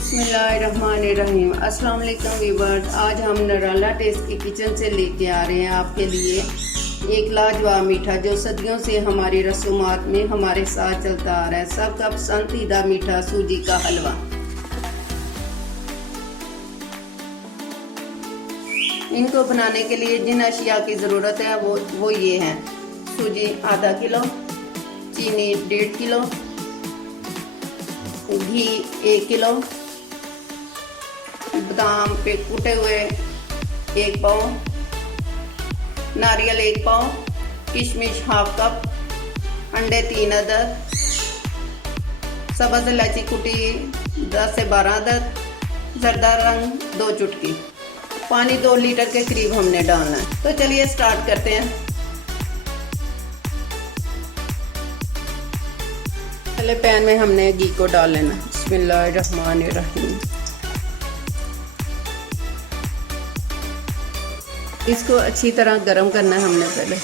बिस्मिल्लाहिर्रहमानिर्रहीम। अस्सलाम वालेकुम व्यूअर्स, आज हम नराला टेस्ट की किचन से लेके आ रहे हैं आपके लिए एक लाजवाब मीठा जो सदियों से हमारी रसूमात में हमारे साथ चलता आ रहा है। सबका पसंदीदा मीठा सूजी का हलवा। इनको बनाने के लिए जिन अशिया की ज़रूरत है वो ये हैं: सूजी आधा किलो, चीनी 1.5 किलो, घी 1 किलो, बादाम पे कूटे हुए 1 पाव, नारियल 1 पाव, किशमिश 1/2 कप, अंडे 3 अदद, सब्ज़ इलायची कुटी 10 से 12 अदद, जर्दा रंग 2 चुटकी। पानी 2 लीटर के करीब हमने डालना है। तो चलिए स्टार्ट करते हैं। पहले पैन में हमने घी को डाल लेना। बिस्मिल्लाहिर्रहमानिर्रहीम। इसको अच्छी तरह गरम करना है हमने पहले।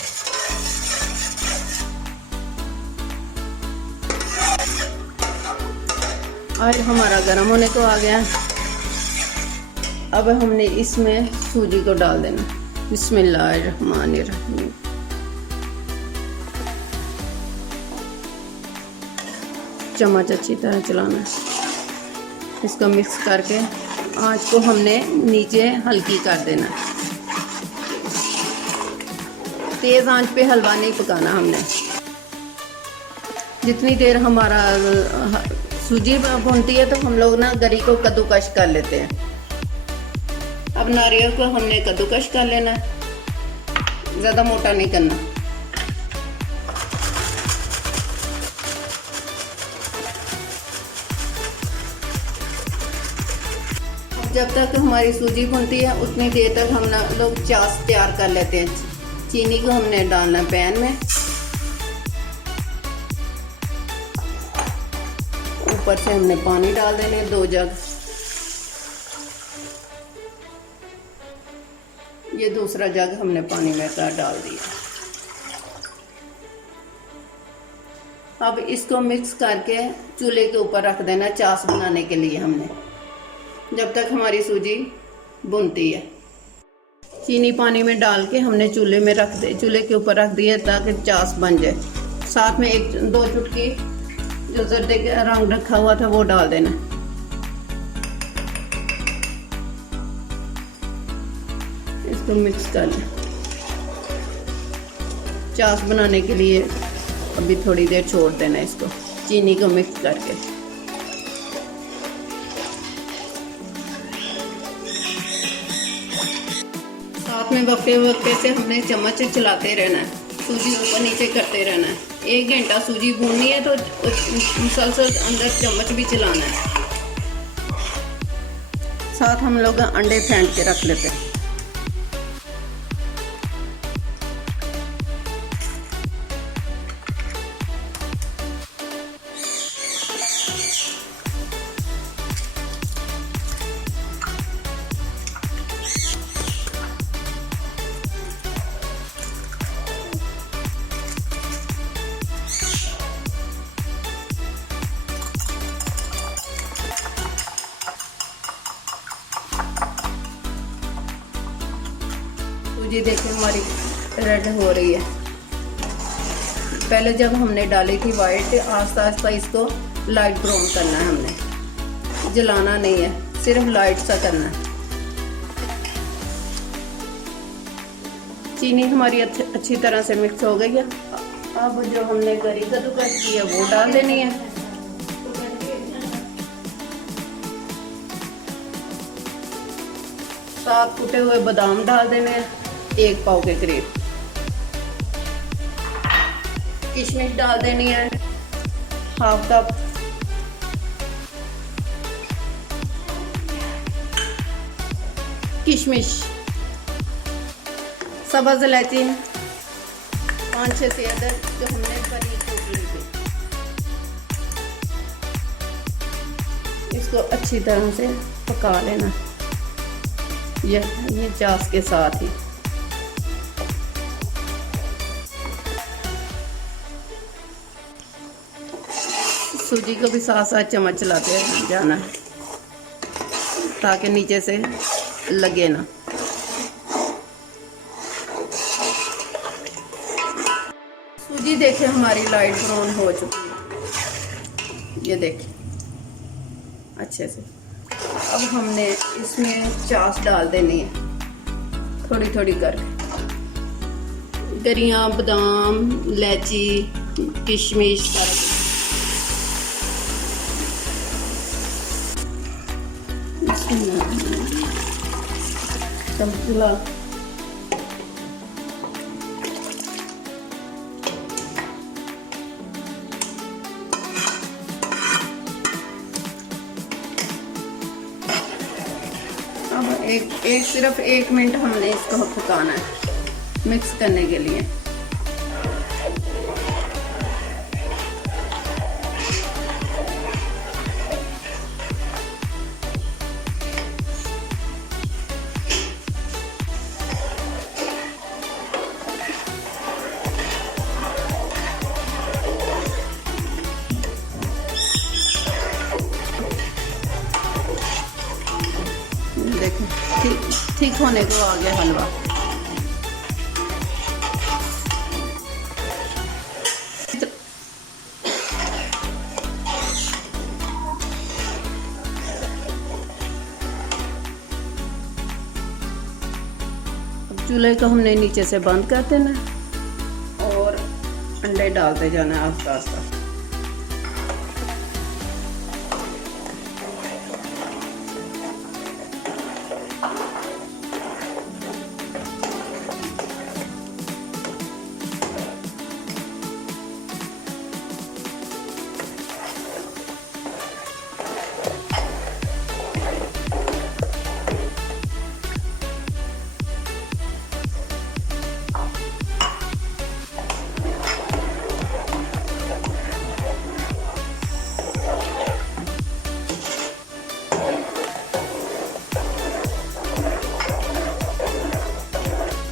आज हमारा गरम होने को आ गया। अब हमने इसमें सूजी को डाल देना। बिस्मिल्लाहिर्रहमानिर्रहीम। चम्मच अच्छी तरह चलाना है। इसको मिक्स करके आंच को हमने नीचे हल्की कर देना। तेज़ आंच पे हलवा नहीं पकाना हमने। जितनी देर हमारा सूजी भूनती है तो हम लोग ना गरी को कद्दूकश कर लेते हैं। अब नारियल को हमने कद्दूकश कर लेना है, ज़्यादा मोटा नहीं करना। जब तक हमारी सूजी भुनती है उतनी देर तक हम लोग चास तैयार कर लेते हैं। चीनी को हमने डालना पैन में, ऊपर से हमने पानी डाल देने 2 जग। ये दूसरा जग हमने पानी में का डाल दिया। अब इसको मिक्स करके चूल्हे के ऊपर रख देना चास बनाने के लिए हमने, जब तक हमारी सूजी भुनती है। चीनी पानी में डाल के हमने चूल्हे के ऊपर रख दिया ताकि चास बन जाए। साथ में 1-2 चुटकी जो जर्दे का रंग रखा हुआ था वो डाल देना। इसको मिक्स कर लें। चास बनाने के लिए अभी थोड़ी देर छोड़ देना इसको, चीनी को मिक्स करके। साथ में वक्फे से हमने चम्मच चलाते रहना है, सूजी ऊपर नीचे करते रहना है। 1 घंटा सूजी भूननी है तो मुसलसल अंदर चम्मच भी चलाना है। साथ हम लोग अंडे फेंट के रख लेते हैं। सूजी देखिए हमारी रेड हो रही है। पहले जब हमने डाली थी वाइट, आस्ता आस्ता इसको लाइट ब्राउन करना है हमने, जलाना नहीं है, सिर्फ लाइट सा करना है। चीनी हमारी अच्छी तरह से मिक्स हो गई है। अब जो हमने गरी कद्दूकस की है वो डाल देनी है। साथ कुटे हुए बादाम डाल देने हैं 1 पाव के करीब। किशमिश डाल देनी है 1/2 कप। किशमिश, सब्ज़ इलायची 5-6 से अदद जो हमने बारीक कूट ली थी। इसको अच्छी तरह से पका लेना, ये चास के साथ ही। सूजी को भी साथ साथ चम्मच चलाते जाना है। ताकि नीचे से लगे ना। सूजी देखिए हमारी लाइट ब्राउन हो चुकी है, ये देखिए अच्छे से। अब हमने इसमें चास डाल देनी है थोड़ी थोड़ी करके। गरियां, बादाम, इलायची, किशमिश सारा चमचला अब सिर्फ 1 मिनट हमने इसको पकाना है मिक्स करने के लिए। देखो ठीक होने को आ गया हलवा। चूल्हे को हमने नीचे से बंद कर देना और अंडे डालते जाना है आस्ता आस्ता।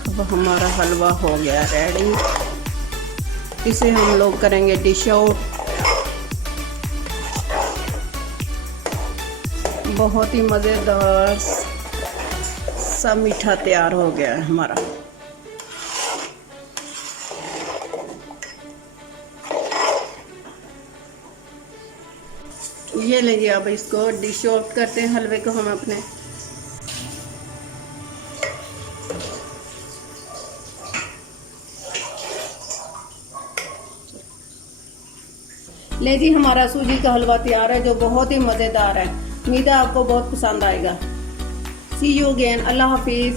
अब हमारा हलवा हो गया रेडी। इसे हम लोग करेंगे डिश आउट। बहुत ही मज़ेदार सा मीठा तैयार हो गया है हमारा। ये लीजिए, अब इसको डिश आउट करते हैं हलवे को हम अपने। ले जी, हमारा सूजी का हलवा तैयार है जो बहुत ही मज़ेदार है। उम्मीद है आपको बहुत पसंद आएगा। सी यू अगेन। अल्लाह हाफिज़।